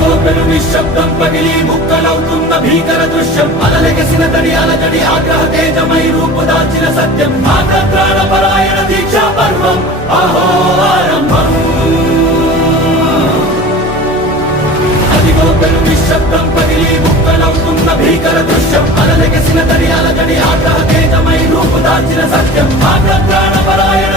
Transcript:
అదిగో పెను నిశ్శబ్దం పగిలి ముక్కలవుతున్న భీకర దృశ్యం అలలెగసిన తడి అలజడి ఆగ్రహ తేజమై రూపుదాల్చిన సత్యం ఆగ్రత్రాణ పరాయణ దీక్షా పర్వం అహో ఆరంభం అదిగో పెను నిశ్శబ్దం పగిలి ముక్కలవుతున్న భీకర దృశ్యం అలలెగసిన తడి అలజడి ఆగ్రహ తేజమై రూపుదాల్చిన సత్యం ఆగ్రత్రాణ పరాయణ